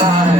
side.